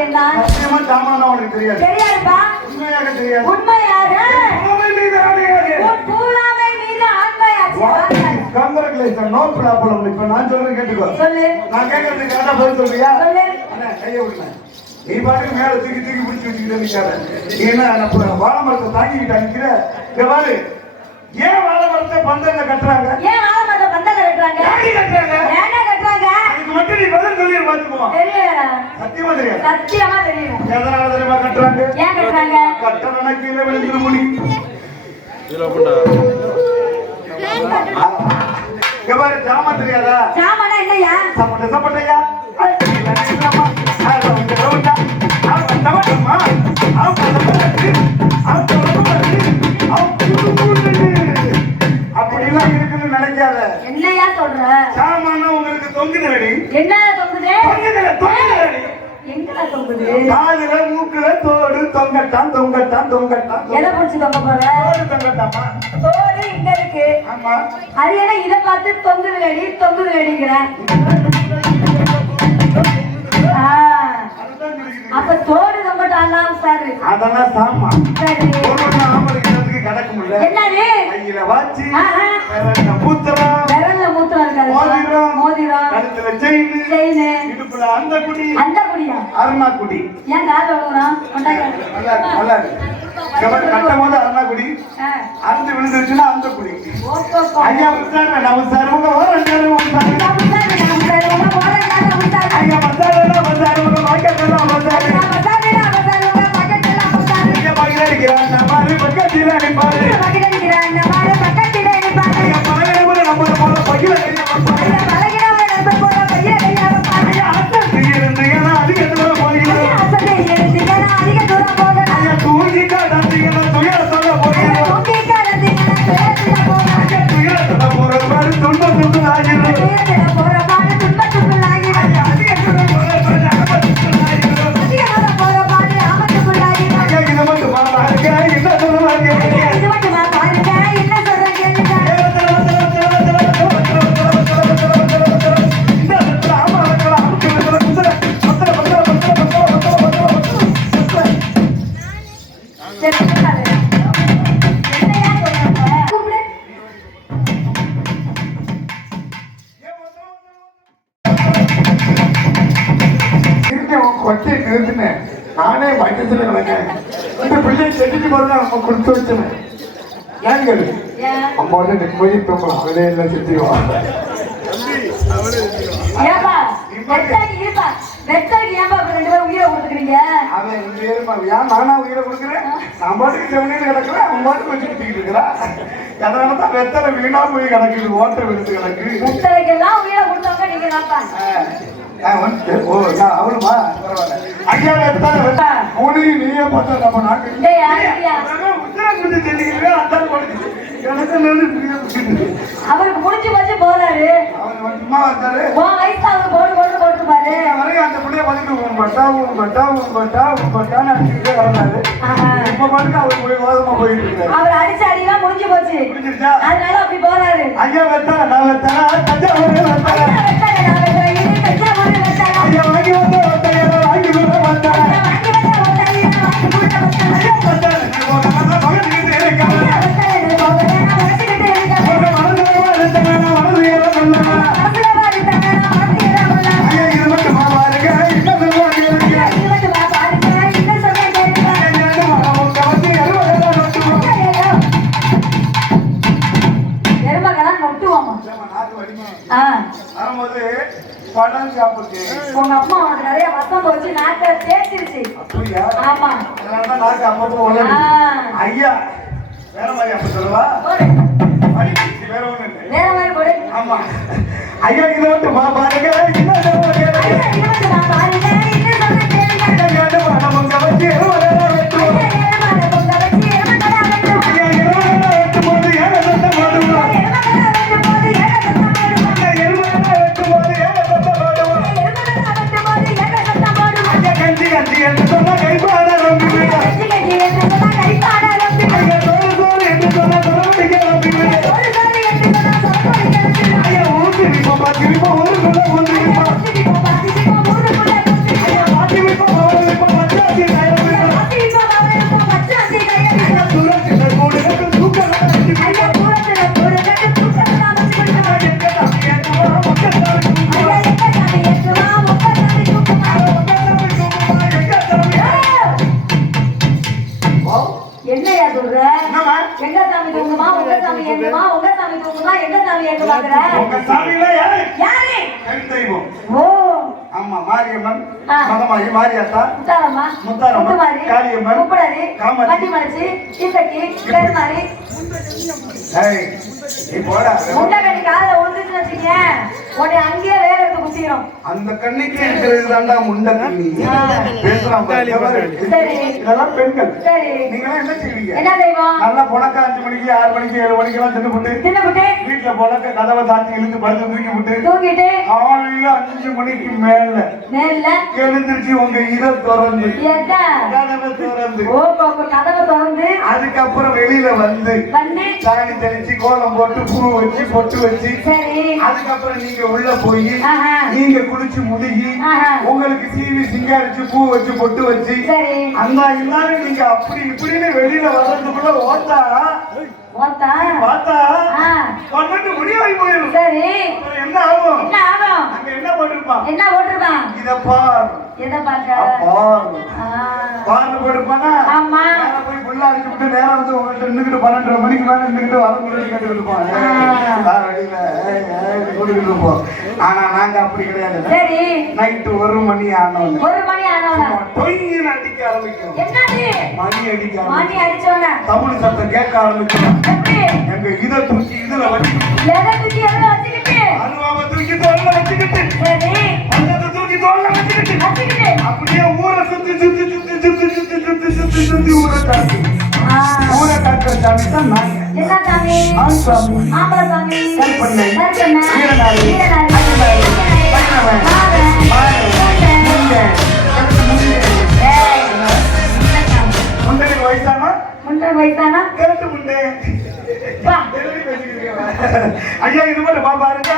உட்காந்துக்கிறீங்களா சத்தியமா சாமான்லாம் உனக்கு தெரியாது. தெரியாதுப்பா உண்மையாக தெரியாது. உண்மை யாரு உண்மை மீது ஆணையாக. பூலாமை மீது ஆண்மையாச்சு Congratulations, no problem. இப்ப நான் சொல்றது கேட்டுக்கோ. சொல்லு நான் கேட்கறதுக்கு கரெக்டா பதில் சொல்றியா? சொல்லு அண்ணா, கையை விடுங்க. நீ பாட்டுக்கு மேல தூக்கி தூக்கி பிடிச்சி வச்சுக்கிட்டு நிக்காத. நீ என்ன நம்ம வாழை மரத்தை தாங்கிக்கிட்டு? இங்க பாரு. ஏன் வாழை மரத்தை பந்தல்ல கட்டுறாங்க? ஏன் கட்டுறாங்க கட்டுறாங்க? கட்டுறாங்க மட்டும் நீ பதில் சொல்லி பாத்துக்குவோம். தெரியல சத்தியமா தெரியாது. சத்தியமா தெரியல எதனால தெரியுமா கட்டுறாங்க? ஏன் கட்டுறாங்க கட்டணம்னா கீழே முடி. ஜாமான் தெரியாதா சாமானா என்னய்யா சப்பட்ட சப்பட்டையா தொங்குது காதுல மூக்குல தோடு தொங்கட்டான் தொங்கட்டான் தொங்கட்டான். எதை பிடிச்சி தொங்க போற? தோடு தொங்கட்டாமா? தோடு இங்க இருக்கு. ஆமா. அது என்ன இதை பார்த்து தொங்குது அடி தொங்குது அடிங்கிற. அப்ப தோடு தொங்கட்டாலாம் சாரு? அதெல்லாம் சாமா. சரி. கிடக்க முடியல என்னது? கையில வாச்சி விரல்ல மூத்திரம் இருக்காது. செயின் செயின் இடுப்புல அந்த குடி அந்த குடியா அருணா குடி ஏன் நல்லா நல்லா கட்டும் போது அருணா குடி விழுந்துருச்சுன்னா அந்த குடி ஐயா உத்தாரு நான் உத்தாரு உங்க நானே வயிற்றுல கிடக்கேன் இந்த பிள்ளையை செஞ்சுட்டு போது நம்ம கொடுத்து வச்சேன் ஏங்க அம்மாவோட நிம்மதி தூங்கலாம் அவளே எல்லாம் இருப்பா கொடுத்துக்கிறீங்க? அவன் இங்க இருப்பான் ஏன் நானா உயிரை கொடுக்குறேன்? நான் பாட்டுக்கு செவனின்னு கிடக்குறேன். அவன் பாட்டுக்கு வச்சு குத்திக்கிட்டு இருக்கிறான் அதனால தான் வெத்தலை வீணா போய் கிடக்குது. ஓட்ட விழுந்து கிடக்கு. வெத்தலைக்கெல்லாம் உயிரை கொடுத்தவங்க நீங்க அவளுமா பரவாயில்ல. ஐயா உனையும் நீயே பார்த்தா நம்ம நாட்டு? உத்தரகுண்டி தெரிஞ்சுக்கிறேன் அதான் பிடிச்சிட்டு அவருக்கு முடிஞ்சு போச்சு போறாரு. உன் வயசு அவர் போட்டு போட்டு போட்டுருப்பாரு வரைக்கும் அந்த பிள்ளைய பார்த்துட்டு உன் பட்டா உன் பட்டா உன் பட்டா உன் பட்டான்னு அடிச்சுட்டே வந்தாரு ஆஹா. இப்ப பாட்டுக்கு அவர் போய் ஓதமா போயிட்டு இருக்காரு. அவர் அடிச்ச அடியெல்லாம் முடிஞ்சு போச்சு. அதனால அப்படி போறாரு. ஐயா வெத்தா நான் வெத்தா. தஞ்சாவூர் வெத்தா. வாங்கி வந்த வெத்தா வாங்கி பழம் சாப்பிட்டு உங்க அம்மா உனக்கு நிறைய வசம் போச்சு நாக்க தேய்ச்சிருச்சு. அப்படியா? ஆமா. அதனாலதான் நாக்கு அப்பப்போ. ஆ. ஐயா வேற மாதிரி அப்ப சொல்லவா? வேற ஒண்ணு இல்லை. வேற மாதிரி போடு. ஆமா. ஐயா இதை பாருங்க? ஐயா, மட்டும் பாருங்க, ¡Mira, சாமி தூக்குமா உங்க சாமி ஏற்றுமா உங்க சாமி தூக்குமா எங்க சாமி பாக்குற? உங்க சாமியில யாரு? யாரு? தெய்வம். ஓ. ஆமா மாரியம்மன் ஆ. மகமாயி மாரியாத்தா முத்தாரம்மா முத்தாரம்மா, காளியம்மன், முப்படாரி காமாட்சி, வண்டி மலைச்சி சீசக்கி பெருமாரி. ஏய் நீ போடா. முண்டை கட்டி காதுல விழுந்துச்சுன்னு வச்சுக்க உன்னை அங்கேயே வேலை எடுத்து குத்திரும். அந்த கண்ணிக்கு இருக்கிறது தாண்டா. சரி. இதெல்லாம் பெண்கள். சரி. நீங்களாம் என்ன செய்வீங்க? என்ன தெய்வம்? நல்லா புழக்க அஞ்சு மணிக்கு ஆறு மணிக்கு ஏழு மணிக்கு எல்லாம் தின்னு போட்டு. சின்ன புட்டு? வீட்டுல புழக்க கதவை சாத்தி இழுத்து படுத்து தூக்கி விட்டு தூங்கிட்டு? காலையில அஞ்சு மணிக்கு மேல மேல? எழுந்திருச்சு உங்க இதை திறந்து. கதவை திறந்து. ஓ பாப்பா கதவை திறந்து அதுக்கப்புறம் வெளியில வந்து வந்து சாணி தெளிச்சு கோலம் போட்டு பூ வச்சு பொட்டு வச்சு சரி. அதுக்கப்புறம் நீங்க உள்ள போய். நீங்க குளிச்சு ஆஹா. உங்களுக்கு சீவி சிங்காரிச்சு பூ வச்சு பொட்டு வச்சு சரி. அந்த எல்லாரும் நீங்க அப்படி இப்படின்னு வெளியில வர்றதுக்குள்ள ஓட்டா? பார்த்தா? பன்னெண்டு மணி ஆகி போயிடும் சரி. என்ன ஆகும்? என்ன ஆகும்? அங்க என்ன போட்டிருப்பான்? என்ன போட்டிருப்பான்? இத பார். எதை பார்க்க? பார். ஆ. பார்னு போட்டிருப்பானா? ஆக்கிவிட்டு நேரம் வந்து உங்கள்கிட்ட நின்றுக்கிட்டு பன்னெண்டு மணிக்கு மேலே நின்றுக்கிட்டு வர முடியும் கேட்டுக்கிட்டு இருப்போம். கூட்டிகிட்டு இருப்போம். ஆனா நாங்க அப்படி கிடையாது. நைட்டு ஒரு மணி ஆனோம் ஒரு மணி பொய்யன் அடிக்க ஆரம்பிக்கும் மணி அடிக்க மணி அடிச்சோன்னா. தமிழ் சத்தம் கேட்க ஆரம்பிச்சோம் எங்க இதை தூக்கி இதுல வச்சு அருவாவை தூக்கி தோல்ல வச்சுக்கிட்டு. தூக்கி தோல்ல வச்சுக்கிட்டு. அப்படியே ஊரை சுத்தி சுத்தி சுத்தி சுத்தி சுத்தி சுத்தி சுத்தி ஊரை காட்டு ஊரை காக்கிற சாமி தான் நான் என்ன சாமி ஆண் சாமி ஆம்பள சாமி கற்பனை கற்பனை வீரநாடு வீரநாடு ஐயா இது மாதிரி பாப்பா இருக்கா?